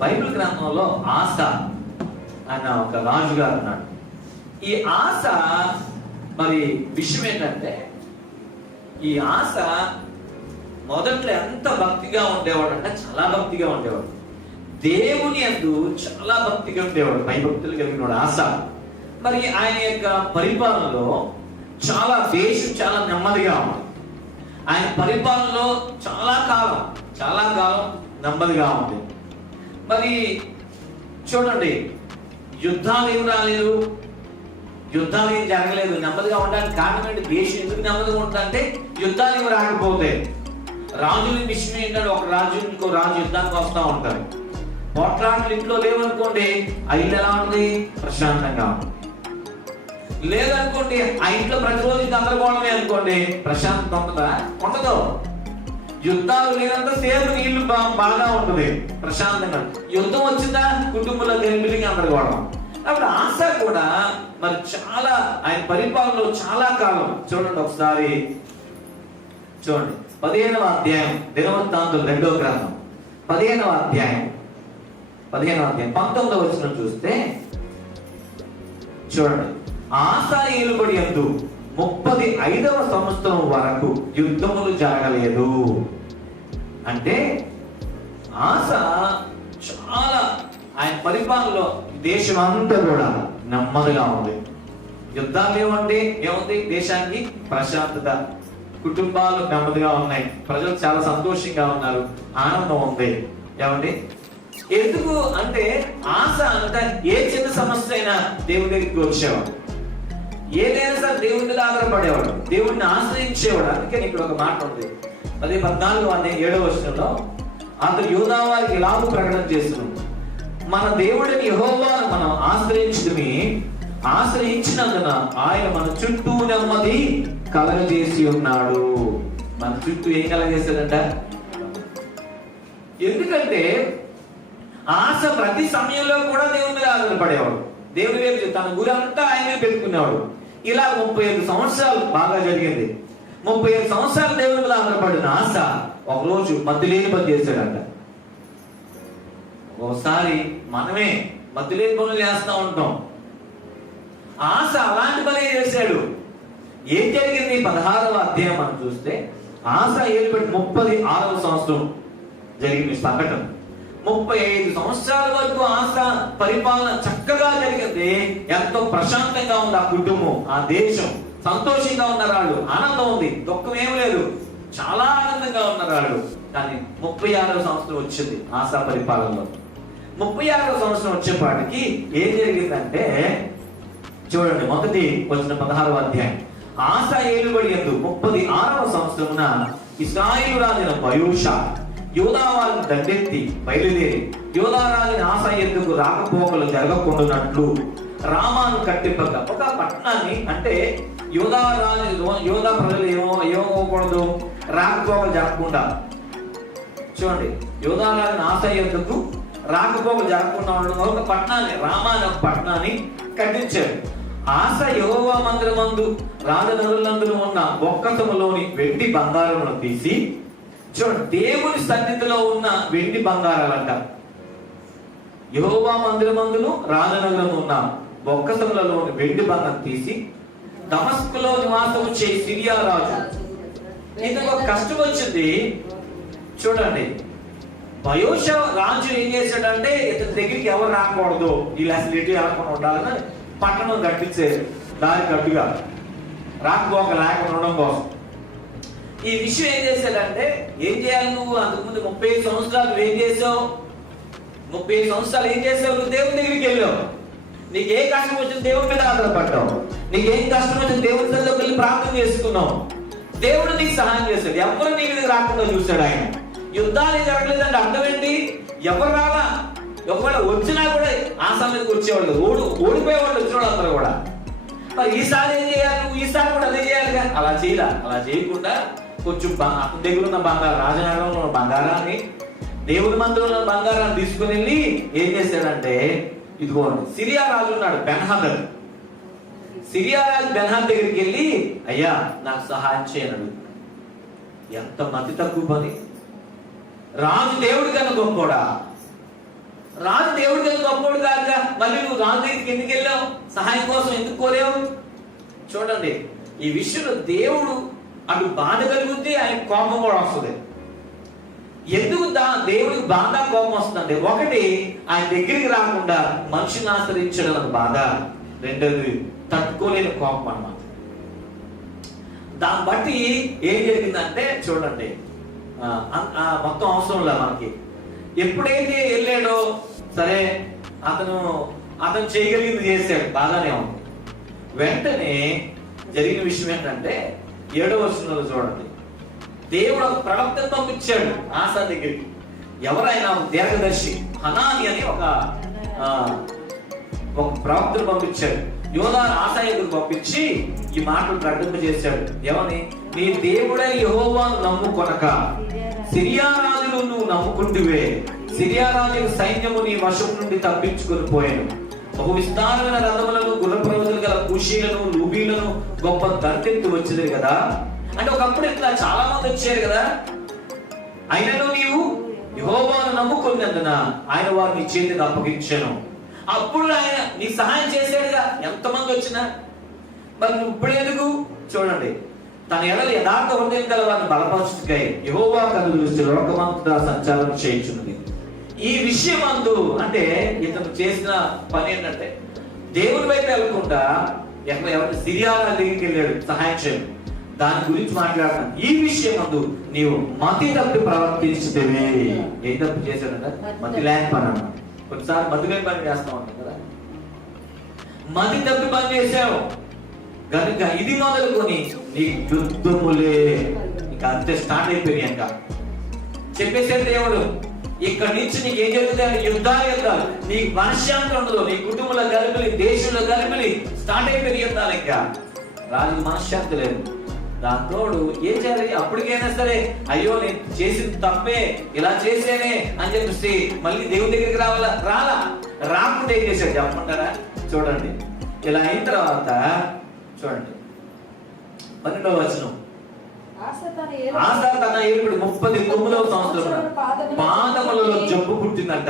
Bible గ్రంథంలో ఆశ అన్న ఒక రాజు గారు ఉన్నాడు. ఈ ఆశ మరి విషయం ఏంటంటే ఈ ఆశ మొదట్లో ఎంత భక్తిగా ఉండేవాడు అంటే చాలా భక్తిగా ఉండేవాడు. దేవుని అందు చాలా భక్తిగా ఉండేవాడు భయభక్తులు కలిగిన వాడు ఆశ. మరి ఆయన యొక్క పరిపాలనలో చాలా దేశం చాలా నెమ్మదిగా ఉంది ఆయన పరిపాలనలో చాలా కాలం చాలా కాలం నెమ్మదిగా ఉంది మరి చూడండి యుద్ధాలు ఏం రాలేదు యుద్ధాలు ఏం జరగలేదు. నెమ్మదిగా ఉండడానికి కారణం ఏంటి? దేశం ఎందుకు నెమ్మదిగా ఉంటుందంటే యుద్ధాలు ఏమి రాకపోతే రాజుల విషయం ఏంటంటే ఒక రాజు ఇంకో రాజు యుద్ధానికి వస్తూ ఉంటారు. పోట్లాటలు ఇంట్లో లేవనుకోండి ఆ ఇల్లు ఎలా ఉంది ప్రశాంతంగా లేదనుకోండి ఆ ఇంట్లో ప్రతిరోజు గందరగోళమే అనుకోండి ప్రశాంతత ఉంటుందా? ఉండదు. యుద్ధాలు లేనంత సేపు నీళ్ళు బాగా ఉంటుంది ప్రశాంతంగా. యుద్ధం వచ్చిందా? కుటుంబంలో గెలిపిలికి కూడా అప్పుడు ఆశ కూడా మరి చాలా ఆయన పరిపాలనలో చాలా కాలం. చూడండి ఒకసారి. చూడండి. పదిహేనవ అధ్యాయం దినవృత్తాంతులు రెండో గ్రంథం. పదిహేనవ అధ్యాయం. పదిహేనవ అధ్యాయం. పంతొమ్మిదవ వచ్చిన చూస్తే చూడండి. ఆశ ఏలుబడి ఎందు ముప్పది ఐదవ సంవత్సరం వరకు యుద్ధములు జరగలేదు. అంటే ఆశ చాలా ఆయన పరిపాలనలో దేశం అంతా కూడా నెమ్మదిగా ఉంది. యుద్ధాలు ఏమంటే ఏముంది? దేశానికి ప్రశాంతత కుటుంబాలు నెమ్మదిగా ఉన్నాయి. ప్రజలు చాలా సంతోషంగా ఉన్నారు. ఆనందం ఉంది. ఏమండి? ఎందుకు అంటే ఆశ అంత ఏ చిన్న సమస్య అయినా దేవుడి దగ్గరికి వచ్చేవాడు. ఏదైనా సరే దేవుడి మీద ఆధారపడేవాడు. దేవుడిని ఆశ్రయించేవాడు. అందుకని ఇక్కడ ఒక మాట ఉంది. అది పద్నాలుగు అనే ఏడవ వర్షంలో అతను యూదా వారికి ఇలాగూ ప్రకటన చేస్తున్నాడు మన దేవుడిని యెహోవాను మనం ఆశ్రయించుకుని ఆశ్రయించినందున ఆయన మన చుట్టూ నెమ్మది కలగజేసి ఉన్నాడు. మన చుట్టూ ఏం కలగజేశాడంట? ఎందుకంటే ఆశ ప్రతి సమయంలో కూడా దేవుని మీద ఆధారపడేవాడు. దేవుని వైపు తన గురి అంతా ఆయన పెట్టుకునేవాడు. ఇలా ముప్పై ఐదు సంవత్సరాలు బాగా జరిగింది. ముప్పై ఐదు సంవత్సరాలు దేవుని మీద ఆధారపడిన ఆశ ఒకరోజు మధ్యలేని పని చేశాడంట. ఒకసారి మనమే మధ్యలేని పనులు చేస్తూ ఉంటాం. ఆశ అలాంటి పనే చేశాడు. ఏం జరిగింది? పదహారవ అధ్యాయం మనం చూస్తే ఆశ ఏలుబడి ముప్పది ఆరవ సంవత్సరం జరిగింది సంఘటన. ముప్పై ఐదు సంవత్సరాల వరకు ఆశ పరిపాలన చక్కగా జరిగింది. ఎంతో ప్రశాంతంగా ఉంది ఆ కుటుంబం ఆ దేశం. సంతోషంగా ఉన్నారు వాళ్ళు ఆనందం ఉంది. దుఃఖం ఏం లేదు. చాలా ఆనందంగా ఉన్నారు వాళ్ళు కానీ ముప్పై ఆరవ సంవత్సరం వచ్చింది ఆశా పరిపాలనలో. ముప్పై ఆరవ సంవత్సరం వచ్చేపాటికి ఏం జరిగిందంటే చూడండి మొదటి వచ్చిన పదహారవ అధ్యాయం. ఆశ ఏలుబడి ఎందు ముప్పది ఆరవ సంవత్సరమున ఇస్రాయిలు రాజైన బయూష యూదా వారిని దండెత్తి బయలుదేరి యోధా ఆశ ఎందుకు రాకపోకలు జరగకుండానట్లు రామాను కట్టింపక ఒక పట్టణాన్ని అంటే యోధా రాజు యోధా ప్రజలు ఏమో ఏమోకూడదు రాకపోకలు జరగకుండా. చూడండి యోధారాజుని ఆశ ఎందుకు రాకపోకలు జరగకుండా ఉండడం? ఒక పట్టణాన్ని రామాని పట్టణాన్ని కట్టించాడు. ఆశ యోగ మందిరమందు రాజనగరులందులో ఉన్న ఒక్కతములోని వెండి బంగారములను తీసి చూడండి దేవుని సన్నిధిలో ఉన్న వెండి బంగారాలంట. యహోవా మందిరమందును రాజనగరం ఉన్న బొక్కసములలోని వెండి బంగం తీసి దమస్కులో నివాసం చే సిరియా రాజు. ఇతను ఒక కష్టం వచ్చింది. చూడండి. భయోష రాజు ఏం చేశాడంటే ఇతని దగ్గరికి ఎవరు రాకూడదు. వీళ్ళు అసలు ఎటు రాకుండా ఉండాలని పట్టణం కట్టించారు దాని గట్టుగా రాకపోక లేకుండా ఉండడం కోసం. ఈ విషయం ఏం చేశాడంటే ఏం చేయాలి నువ్వు? అంతకుముందు ముప్పై ఐదు సంవత్సరాలు ఏం చేసావు? ముప్పై ఐదు సంవత్సరాలు ఏం చేసావు నువ్వు దేవుని దగ్గరికి వెళ్ళావు. నీకు ఏ కష్టం వచ్చింది? దేవుని మీద ఆధారపడ్డావు. నీకు ఏం కష్టం వచ్చింది? దేవుని దగ్గరికి వెళ్ళి ప్రార్థన చేసుకున్నావు. దేవుడు నీకు సహాయం చేశాడు ఎవరు నీ మీద రాకుండా చూశాడు ఆయన? యుద్ధాలు జరగలేదంటే అర్థం ఏంటి? ఎవరు రాలా? ఒకవేళ వచ్చినా కూడా ఆ సమయానికి వచ్చేవాళ్ళు ఓడి ఓడిపోయేవాళ్ళు వచ్చినవాళ్ళు అందరూ కూడా. మరి ఈసారి ఏం చేయాలి? నువ్వు ఈసారి కూడా అదే చేయాలిగా అలా చేయాల. అలా చేయకుండా కొంచెం దగ్గర ఉన్న బంగారం రాజనగరంలో ఉన్న బంగారాన్ని దేవుని మందిరంలో బంగారాన్ని తీసుకుని వెళ్ళి ఏం చేశాడంటే ఇదిగోండి సిరియా రాజు ఉన్నాడు బెన్హదర్. సిరియా రాజు బెన్హాద్ దగ్గరికి వెళ్ళి అయ్యా నాకు సహాయం చేయను ఎంత మతి తక్కువ పని. రాజు దేవుడి కన్నా గొప్పోడా? రాజు దేవుడి కన్నా గొప్పోడు కాదుగా. మళ్ళీ నువ్వు రాజు దగ్గరికి ఎందుకు వెళ్ళావు? సహాయం కోసం ఎందుకు కోరావు? చూడండి ఈ విషయంలో దేవుడు అటు బాధ కలుగుద్ది ఆయన కోపం కూడా వస్తుంది. ఎందుకు దా దేవుడికి బాధ కోపం వస్తుందంటే ఒకటి ఆయన దగ్గరికి రాకుండా మనిషిని ఆశ్రయించడం ఒక బాధ. రెండోది తట్టుకోలేని కోపం అన్నమాట. దాన్ని బట్టి ఏం జరిగిందంటే చూడండి ఆ, మొత్తం అవసరం లే మనకి. ఎప్పుడైతే వెళ్ళాడో సరే అతను అతను చేయగలిగింది చేశాడు బాగానే ఉంది. వెంటనే జరిగిన విషయం ఏంటంటే ఏడో వచనంలో చూడండి. దేవుడు ఒక ప్రవక్తను పంపించాడు ఆశా దగ్గరికి. ఎవరైనా దీర్ఘదర్శి హనాని అని ఒక ఒక ప్రవక్తను పంపించాడు. యోధా ఆశా ఎదురు పంపించి ఈ మాటలు ప్రకటింపజేశాడు. ఏమని? నీ దేవుడే యెహోవాను నమ్ముకొనక సిరియా రాజులు నువ్వు నమ్ముకుంటువే. సిరియా సైన్యము నీ వశం నుండి తప్పించుకొని పోయాను. బహు విస్తారమైన రథములను గుర్రప్రవతులు గల కుషీలను లూబీలను గొప్ప దంతెత్తు వచ్చింది కదా. అంటే ఒకప్పుడు ఇట్లా చాలా మంది వచ్చారు కదా. అయినను నీవు యహోవాను నమ్ముకున్నందున ఆయన వారిని చేతికి అప్పగించాను. అప్పుడు ఆయన నీ సహాయం చేశాడుగా ఎంతమంది వచ్చినా. మరి ఇప్పుడు ఎందుకు? చూడండి. తన ఎడలు యథార్థ హృదయం గల వారిని బలపరచుకై యహోవా కను దృష్టి లోకమంతా సంచారం చేయించున్నది ఈ విషయం అందు అంటే ఇతను చేసిన పని ఏంటంటే దేవుని వైపు వెళ్ళకుండా ఎక్కడ ఎవరి సిరియాల దగ్గరికి వెళ్ళాడు సహాయం చేయడం దాని గురించి మాట్లాడతాను. ఈ విషయం ముందు నీవు మతి తప్పి ప్రవర్తించుతేవే ఏం తప్పు చేశాడంట? మతి లేని పని అన్న కొన్నిసార్లు మతిలేని పని చేస్తా ఉంటాం కదా. మతి తప్పి పని చేశావు. కనుక ఇది మొదలుకొని నీ యుద్ధములే ఇంకా అంతే స్టార్ట్ అయిపోయాక ఇంకా. చెప్పేసాడు దేవుడు నుంచి నీకు ఏం జరుగుతుంది యుద్ధాలు యుద్ధాలు. నీ మనశ్శాంతి ఉండదు నీ కుటుంబంలో గలిపిలి దేశంలో గలిపిలి స్టార్ట్ అయిపోయి యుద్ధాలు ఇంకా. రాజు మనశ్శాంతి లేదు. దాంతోడు ఏం చేయాలి? అప్పటికైనా సరే అయ్యో నేను చేసింది తప్పే ఇలా చేసేనే అని చెప్పేసి మళ్ళీ దేవుడి దగ్గరికి రావాలా? రాలా. రాకుండా ఏం చేశాడు? చెప్పమంటారా? చూడండి. ఇలా అయిన తర్వాత చూడండి. పన్నెండవ వచనం. ఆశ తన ఏలు- ఆశ తన ఏడుపుడు ముప్పది తొమ్మిదవ సంవత్సరం పాదములలో జబ్బు పుట్టిందంట.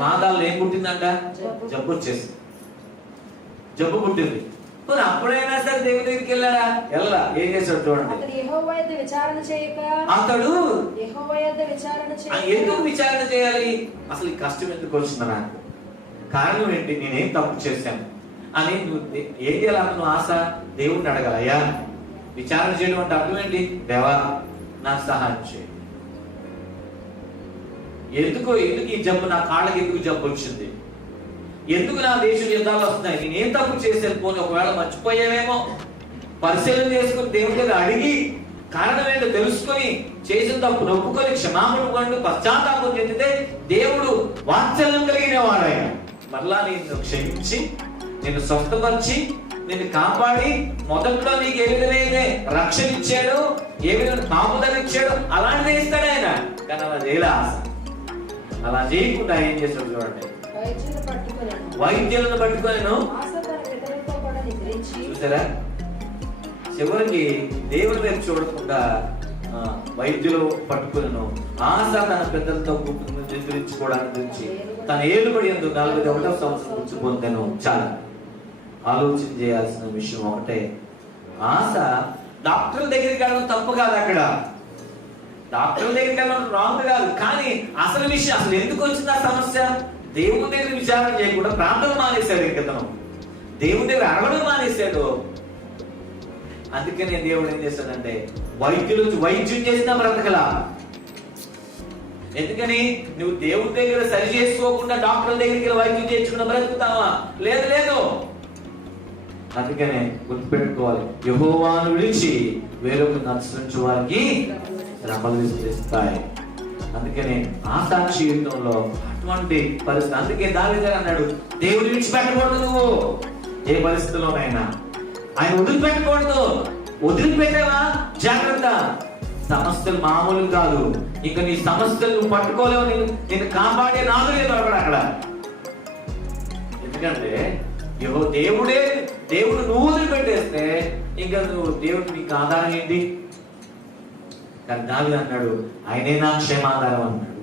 పాదాలు ఏం పుట్టిందంట? జబ్బు వచ్చేసి జబ్బు పుట్టింది. మరి అప్పుడైనా సరే దేవుడి దగ్గరికి వెళ్ళారా వెళ్ళా ఏం చేశాడు చూడండి. అతడు యెహోవా యొద్ద విచారణ చేయక అతడు యెహోవా యొద్ద విచారణ ఆ చేయక ఎందుకు విచారణ చేయాలి? అసలు ఈ కష్టం ఎందుకు వచ్చింది నాకు? కారణం ఏంటి? నేనేం తప్పు చేశాను? అని నువ్వు ఏం చేయాలి నువ్వు ఆశ దేవుడిని అడగాలి. అయ్యా విచారణ చేయడం అంటే అర్థం ఏంటి? దేవా నాకు సహాయం చేయి. ఎందుకు ఎందుకు ఈ జబ్బు నా కాళ్ళకి ఎందుకు జబ్బు వచ్చింది? ఎందుకు నా దేశం యుద్ధాలు వస్తున్నాయి? నేను ఏం తప్పు చేశాను? పోనీ ఒకవేళ మర్చిపోయావేమో? పరిశీలన చేసుకుని దేవుడి దగ్గర అడిగి కారణం ఏంటో తెలుసుకొని చేసిన తప్పు నొప్పుకొని క్షమాపణ కొండు పశ్చాత్తాపం చెందితే దేవుడు వాత్సల్యం కలిగిన వాడాయన మరలా నేను క్షమించి నేను స్వస్థపరిచి నిన్ను కాపాడి మొదట్లో నీకు ఏ విధంగా రక్షణ ఇచ్చాడు ఏ విధంగా కాపుదల ఇచ్చాడు అలాంటిదే ఇస్తాడు ఆయన. కానీ అలా చేయలే ఆశ. అలా చేయకుండా ఏం చేస్తాడు చూడండి. పట్టుకున్నాను. వైద్యులను నిద్రించి చూసారా? చివరికి దేవుని వైపు చూడకుండా వైద్యులు పట్టుకులను ఆశ తన పెద్దలతో నిద్రించుకోవడానికి గురించి తన ఏలుబడి ఎందుకు నలభై ఒకటో సంవత్సరం నుంచి పొందాను. చాలా. ఆలోచన చేయాల్సిన విషయం ఒకటే. ఆశ డాక్టర్ దగ్గరికి వెళ్ళడం తప్పు కాదు అక్కడ. డాక్టర్ దగ్గరికి వెళ్ళడం రాంగ్ కాదు. కానీ అసలు విషయం అసలు ఎందుకు వచ్చింది ఆ సమస్య? దేవుని దగ్గర విచారణ చేయకుండా ప్రార్థన మానేశాడు ఇతను దేవుని దగ్గర అడగడం మానేశాడు. అందుకనే దేవుడు ఏం చేశాడంటే వైద్యులు వైద్యం చేసినా బ్రతకలా. ఎందుకని? నువ్వు దేవుడి దగ్గర సరి చేసుకోకుండా డాక్టర్ దగ్గరికి వైద్యం చేయించుకున్న బ్రతుకుతావా? లేదు లేదు. అందుకనే గుర్తుపెట్టుకోవాలి. యహోవాను విడిచి వేరొక అనుసరించే వారికి రమలు విస్తరిస్తాయి అందుకనే ఆశా జీవితంలో అటువంటి పరిస్థితి. అందుకే దావిదే అన్నాడు దేవుడు విడిచిపెట్టకూడదు నువ్వు. ఏ పరిస్థితిలోనైనా ఆయన వదిలిపెట్టకూడదు. వదిలిపెట్టావా? జాగ్రత్త. సమస్యలు మామూలు కాదు. ఇంకా నీ సమస్యలు నువ్వు పట్టుకోలేవు. నేను నేను కాపాడే నాదు లేదు అక్కడ. అక్కడ ఎందుకంటే యహో దేవుడే దేవుడు నువ్వు వదిలిపెట్టేస్తే ఇంకా నువ్వు దేవుడు నీకు ఆధారం ఏంటి? కానీ దావి అన్నాడు ఆయనే నా క్షేమాధారం అన్నాడు.